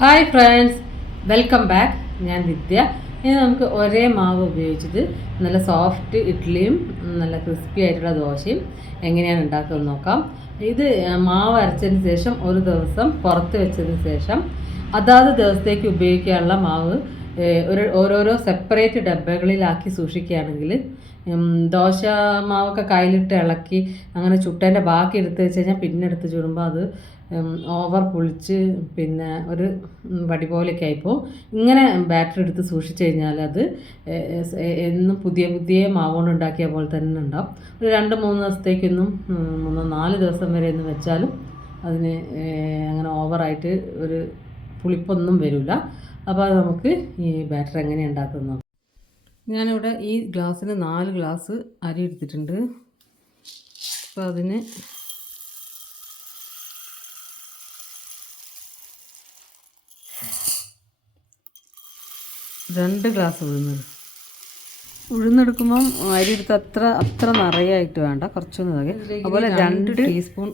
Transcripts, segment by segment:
Hi friends, welcome back. ഞാൻ വിദ്യ. ഇനി നമുക്ക് ഒരേ മാവ് ഉപയോഗിച്ചിട്ട് നല്ല സോഫ്റ്റ് ഇഡ്ഡലിയും നല്ല ക്രിസ്പി ആയിട്ടുള്ള ദോശയും എങ്ങനെയാണ് ഉണ്ടാക്കുന്നത് നോക്കാം. ഇത് മാവ് അരച്ചതിന് ശേഷം ഒരു ദിവസം പുറത്ത് വെച്ചതിന് ശേഷം അതാത് ദിവസത്തേക്ക് ഉപയോഗിക്കാനുള്ള മാവ് ഓരോരോ സെപ്പറേറ്റ് ഡബ്ബകളിലാക്കി സൂക്ഷിക്കുകയാണെങ്കിൽ ദോശ മാവൊക്കെ കയ്യിലിട്ട് ഇളക്കി അങ്ങനെ ചുട്ടതിൻ്റെ ബാക്കി എടുത്ത് വെച്ച് കഴിഞ്ഞാൽ പിന്നെ എടുത്ത് ചുടുമ്പോൾ അത് ഓവർ പുളിച്ച് പിന്നെ ഒരു വടി പോലെയൊക്കെ ആയിപ്പോൾ ഇങ്ങനെ ബാറ്ററി എടുത്ത് സൂക്ഷിച്ച് കഴിഞ്ഞാൽ അത് എന്നും പുതിയ പുതിയ മാവുകൊണ്ട് ഉണ്ടാക്കിയ പോലെ തന്നെ ഉണ്ടാവും. ഒരു 2-3 ദിവസത്തേക്കൊന്നും 3-4 ദിവസം വരെ ഒന്നും വെച്ചാലും അതിന് അങ്ങനെ ഓവറായിട്ട് ഒരു പുളിപ്പൊന്നും വരില്ല. അപ്പോൾ അത് നമുക്ക് ഈ ബാറ്റർ എങ്ങനെ ഉണ്ടാക്കുന്നത് നോക്കാം. ഞാനിവിടെ ഈ ഗ്ലാസ്സിന് 4 ഗ്ലാസ് അരി എടുത്തിട്ടുണ്ട്. അപ്പോൾ അതിന് 2 ഗ്ലാസ് ഉഴുന്നെടുക്കുമ്പം അരി എടുത്ത് അത്ര നിറയായിട്ട് വേണ്ട, കുറച്ചൊന്നും നിറയെ. അതുപോലെ 2 ടീസ്പൂൺ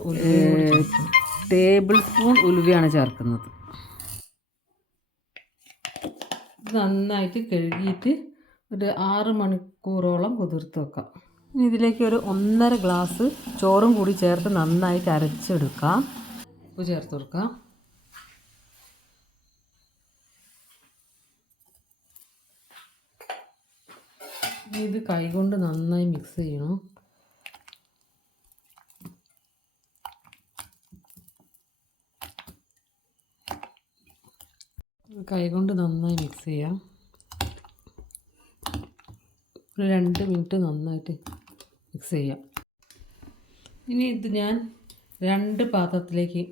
ടേബിൾ സ്പൂൺ ഉലുവയാണ് ചേർക്കുന്നത്. നന്നായിട്ട് കഴുകിയിട്ട് ഒരു 6 മണിക്കൂറോളം കുതിർത്ത് വെക്കാം. ഇനി ഇതിലേക്ക് ഒരു 1.5 ഗ്ലാസ് ചോറും കൂടി ചേർത്ത് നന്നായിട്ട് അരച്ചെടുക്കാം. ഉപ്പ് ചേർത്ത് കൊടുക്കാം. ഇത് കൈകൊണ്ട് നന്നായി മിക്സ് ചെയ്യണം. കൈകൊണ്ട് നന്നായി മിക്സ് ചെയ്യാം. ഒരു 2 മിനിറ്റ് നന്നായിട്ട് മിക്സ് ചെയ്യാം. ഇനി ഇത് ഞാൻ 2 പാത്രത്തിലേക്ക്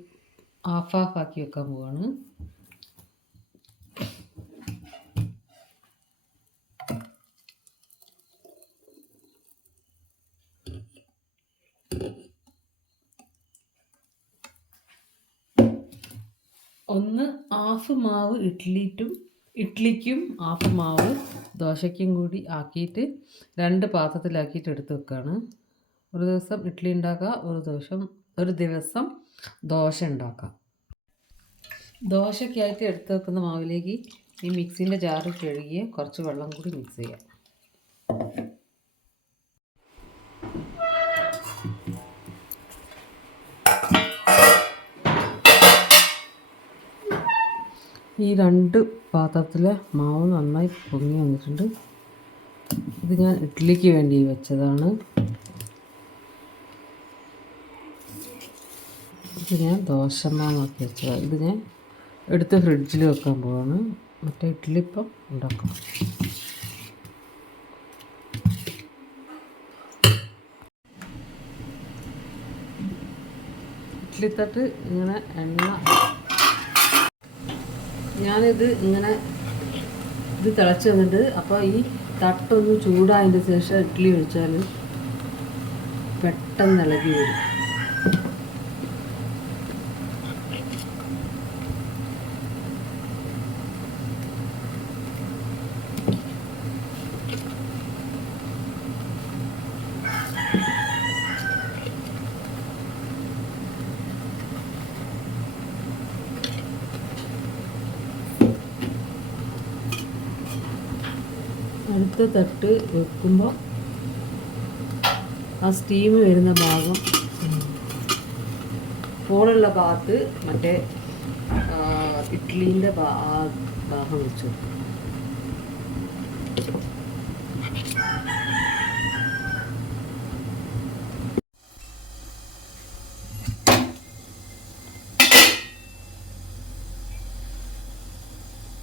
ഹാഫ് ആക്കി വെക്കാൻ പോവാണ്. ഒന്ന് ഹാഫ് മാവ് ഇഡ്ഡലിക്കും ഹാഫ് മാവ് ദോശയ്ക്കും കൂടി ആക്കിയിട്ട് 2 പാത്രത്തിലാക്കിയിട്ട് എടുത്ത് വെക്കുകയാണ്. ഒരു ദിവസം ഇഡ്ഡലി ഉണ്ടാക്കുക, ഒരു ദിവസം ദോശ ഉണ്ടാക്കാം. ദോശയ്ക്കായിട്ട് എടുത്ത് വെക്കുന്ന മാവിലേക്ക് ഈ മിക്സിൻ്റെ ജാറ് കഴുകിയ കുറച്ച് വെള്ളം കൂടി മിക്സ് ചെയ്യാം. ഈ 2 പാത്രത്തിലെ മാവ് നന്നായി പൊങ്ങി വന്നിട്ടുണ്ട്. ഇത് ഞാൻ ഇഡ്ഡലിക്ക് വേണ്ടി വെച്ചതാണ്. ഇത് ഞാൻ ദോശമാവാക്കി വെച്ചതാണ്. ഇത് ഞാൻ എടുത്ത് ഫ്രിഡ്ജിൽ വെക്കാൻ പോവാണ്. മറ്റേ ഇഡ്ഡലി ഇപ്പം ഉണ്ടാക്കാം. ഇഡ്ഡലി തട്ട് ഇങ്ങനെ ഞാനിത് ഇങ്ങനെ തിളച്ച് വന്നിട്ട് അപ്പോൾ ഈ തട്ടൊന്ന് ചൂടായതിന് ശേഷം ഇഡ്ഡലി ഒഴിച്ചാൽ പെട്ടെന്ന് ഇളകി വരും. അടുത്ത തട്ട് വെക്കുമ്പോൾ ആ സ്റ്റീം വരുന്ന ഭാഗം ഹോളുള്ള ഭാഗത്ത് മറ്റേ ഇഡ്ഡലീൻ്റെ ഭാഗം വെച്ചു.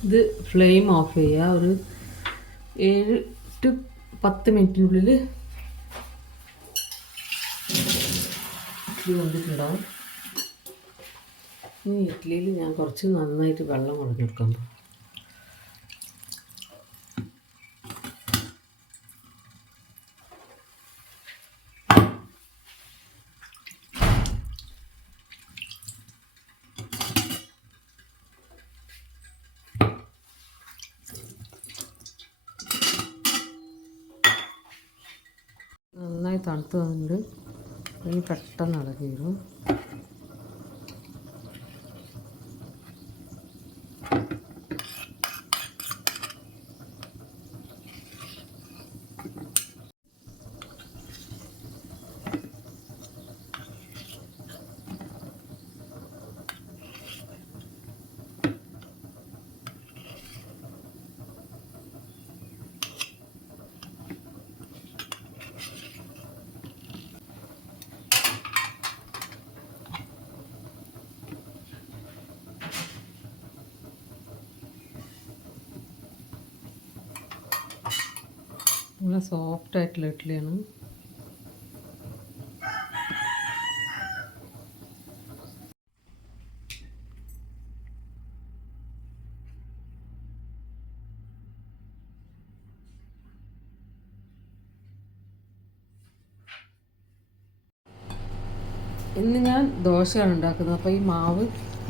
ഇത് ഫ്ലെയിം ഓഫ് ചെയ്യുക. ഒരു 7-10 മിനിറ്റിനുള്ളിൽ ഇഡ്ഡലി വന്നിട്ടുണ്ടാവും. ഈ ഇഡ്ഡലിയിൽ ഞാൻ കുറച്ച് നന്നായിട്ട് വെള്ളം കൊടുക്കണം. നന്നായി തണുത്ത് വന്നിട്ട് ഇനി പെട്ടെന്ന് ഇളകി വരും. നല്ല സോഫ്റ്റ് ആയിട്ടുള്ള ഇഡ്ഡലിയാണ്. ഇന്ന് ഞാൻ ദോശയാണ് ഉണ്ടാക്കുന്നത്. അപ്പോൾ ഈ മാവ്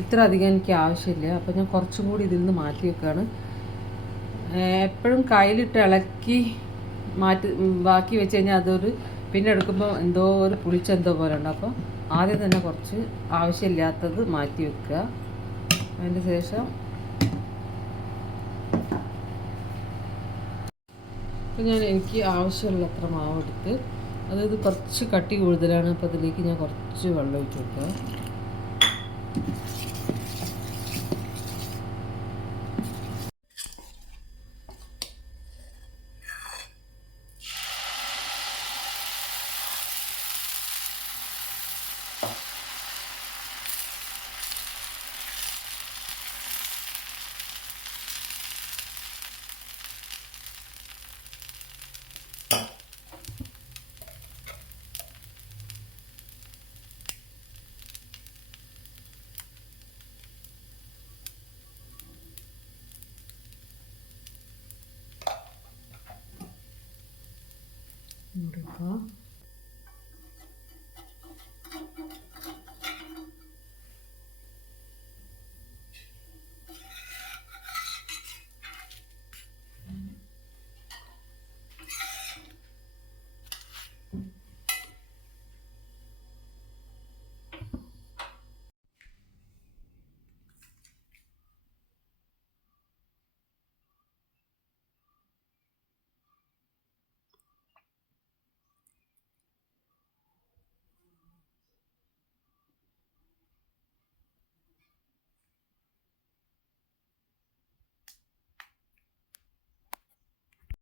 ഇത്ര അധികം എനിക്ക് ആവശ്യമില്ല. അപ്പോൾ ഞാൻ കുറച്ചും കൂടി ഇതിൽ നിന്ന് മാറ്റി വെക്കുകയാണ്. എപ്പോഴും കയ്യിലിട്ട് ഇളക്കി ബാക്കി വെച്ച് കഴിഞ്ഞാൽ അതൊരു പിന്നെ എടുക്കുമ്പോൾ എന്തോ ഒരു പുളിച്ചെന്തോ പോലെ ഉണ്ട്. അപ്പോൾ ആദ്യം തന്നെ കുറച്ച് ആവശ്യമില്ലാത്തത് മാറ്റി വെക്കുക. അതിന് ശേഷം അപ്പോൾ എനിക്ക് ആവശ്യമുള്ളത്ര മാവ് എടുത്ത്, അതായത് കുറച്ച് കട്ടി കൂടുതലാണ്. അപ്പോൾ അതിലേക്ക് ഞാൻ കുറച്ച് വെള്ളം ഒഴിച്ച് കൊടുക്കുക.